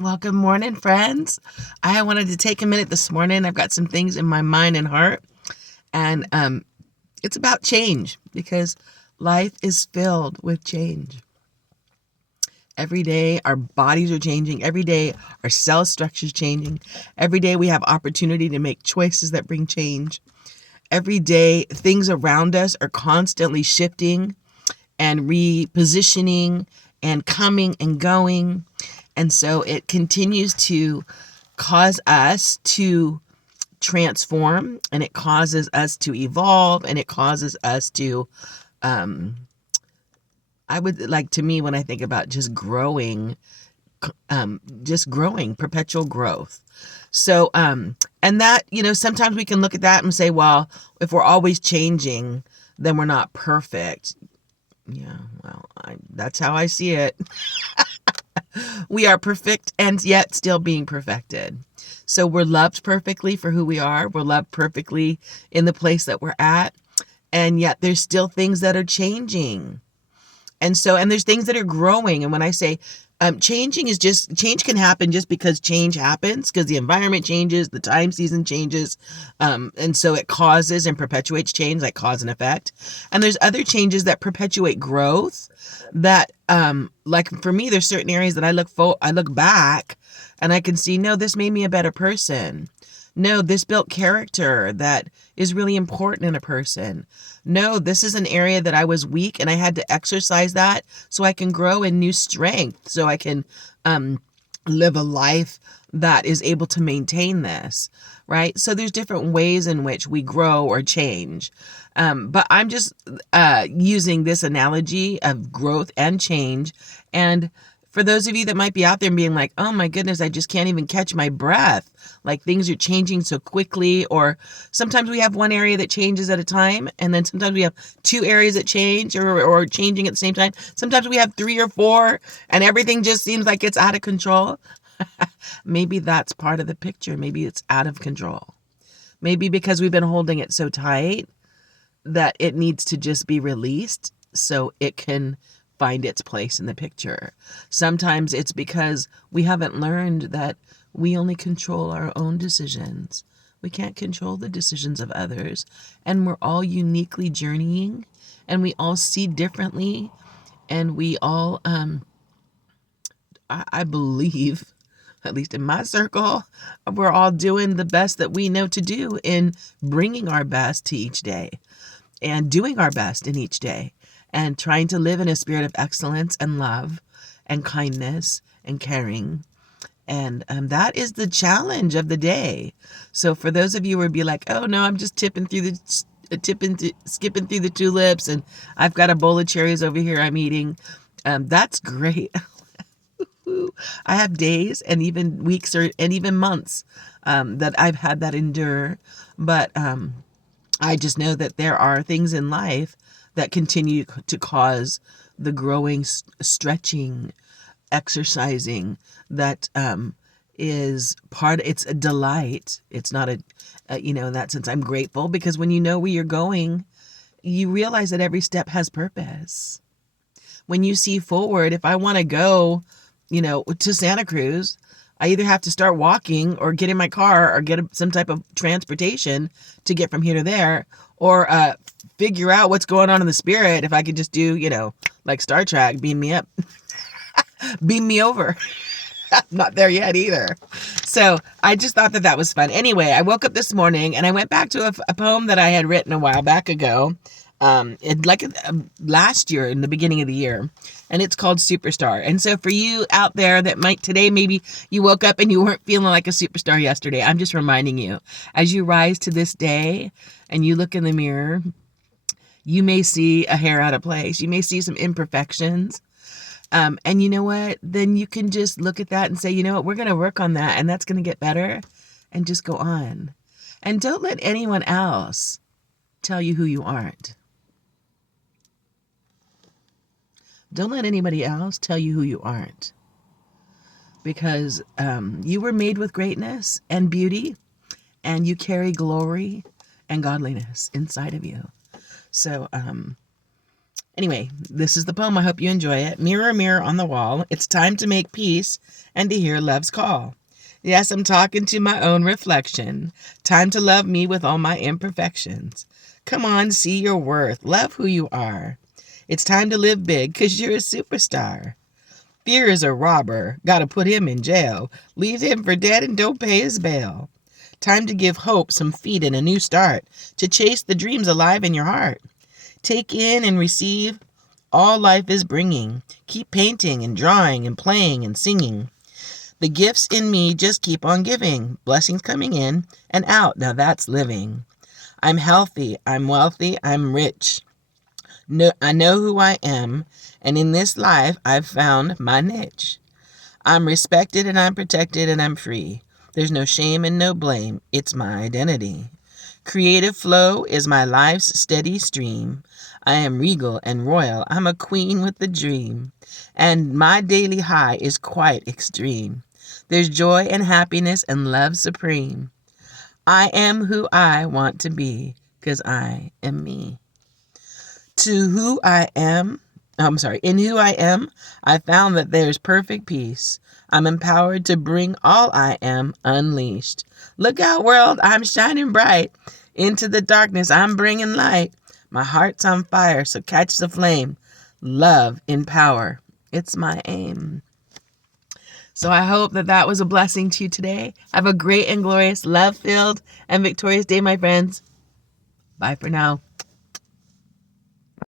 Well, good morning, friends. I wanted to take a minute this morning. I've got some things in my mind and heart, and it's about change because life is filled with change. Every day, our bodies are changing. Every day, our cell structure is changing. Every day, we have opportunity to make choices that bring change. Every day, things around us are constantly shifting and repositioning and coming and going. And so it continues to cause us to transform, and it causes us to evolve, and it causes us to, um, I would like, to me, when I think about just growing, perpetual growth. So, and that, sometimes we can look at that and say, well, if we're always changing, then we're not perfect. Yeah, well, that's how I see it. We are perfect and yet still being perfected. So we're loved perfectly for who we are. We're loved perfectly in the place that we're at. And yet there's still things that are changing. And there's things that are growing. And when I say change can happen just because change happens, because the environment changes, the time season changes. And so it causes and perpetuates change, like cause and effect. And there's other changes that perpetuate growth that, like for me, there's certain areas that I look back and I can see, no, this made me a better person. No, this built character that is really important in a person. No, this is an area that I was weak and I had to exercise that so I can grow in new strength, so I can live a life that is able to maintain this, right? So there's different ways in which we grow or change. But I'm just using this analogy of growth and change. And for those of you that might be out there and being like, oh my goodness, I just can't even catch my breath. Like things are changing so quickly, or sometimes we have one area that changes at a time, and then sometimes we have two areas that change or changing at the same time. Sometimes we have three or four, and everything just seems like it's out of control. Maybe that's part of the picture. Maybe it's out of control. Maybe because we've been holding it so tight that it needs to just be released so it can find its place in the picture. Sometimes it's because we haven't learned that we only control our own decisions. We can't control the decisions of others. And we're all uniquely journeying, and we all see differently. And we all, I believe, at least in my circle, we're all doing the best that we know to do in bringing our best to each day and doing our best in each day and trying to live in a spirit of excellence and love and kindness and caring. And that is the challenge of the day. So for those of you who would be like, oh no, I'm just skipping through the tulips, and I've got a bowl of cherries over here I'm eating, that's great. I have days and even weeks and even months that I've had that endure. But I just know that there are things in life that continue to cause the growing, stretching, exercising that is it's a delight. It's not in that sense, I'm grateful, because when you know where you're going, you realize that every step has purpose. When you see forward, if I want to go, to Santa Cruz, I either have to start walking or get in my car or get some type of transportation to get from here to there, or figure out what's going on in the spirit. If I could just do, like Star Trek, beam me up, beam me over. I'm not there yet either. So I just thought that was fun. Anyway, I woke up this morning and I went back to a poem that I had written a while back ago, last year in the beginning of the year, and it's called Superstar. And so for you out there that might today, maybe you woke up and you weren't feeling like a superstar yesterday, I'm just reminding you, as you rise to this day and you look in the mirror, you may see a hair out of place. You may see some imperfections. And you know what? Then you can just look at that and say, you know what? We're going to work on that, and that's going to get better, and just go on. And don't let anyone else tell you who you aren't. Don't let anybody else tell you who you aren't. Because you were made with greatness and beauty, and you carry glory and godliness inside of you. So Anyway, this is the poem. I hope you enjoy it. Mirror, mirror on the wall, it's time to make peace and to hear love's call. Yes, I'm talking to my own reflection. Time to love me with all my imperfections. Come on, see your worth. Love who you are. It's time to live big, 'cause you're a superstar. Fear is a robber. Gotta put him in jail. Leave him for dead and don't pay his bail. Time to give hope some feet and a new start. To chase the dreams alive in your heart. Take in and receive all life is bringing. Keep painting and drawing and playing and singing. The gifts in me just keep on giving. Blessings coming in and out. Now that's living. I'm healthy. I'm wealthy. I'm rich. No, I know who I am. And in this life, I've found my niche. I'm respected and I'm protected and I'm free. There's no shame and no blame. It's my identity. Creative flow is my life's steady stream. I am regal and royal. I'm a queen with a dream. And my daily high is quite extreme. There's joy and happiness and love supreme. I am who I want to be, 'cause I am me. In who I am, I found that there's perfect peace. I'm empowered to bring all I am unleashed. Look out, world, I'm shining bright. Into the darkness, I'm bringing light. My heart's on fire, so catch the flame. Love in power, it's my aim. So I hope that that was a blessing to you today. Have a great and glorious, love-filled, and victorious day, my friends. Bye for now.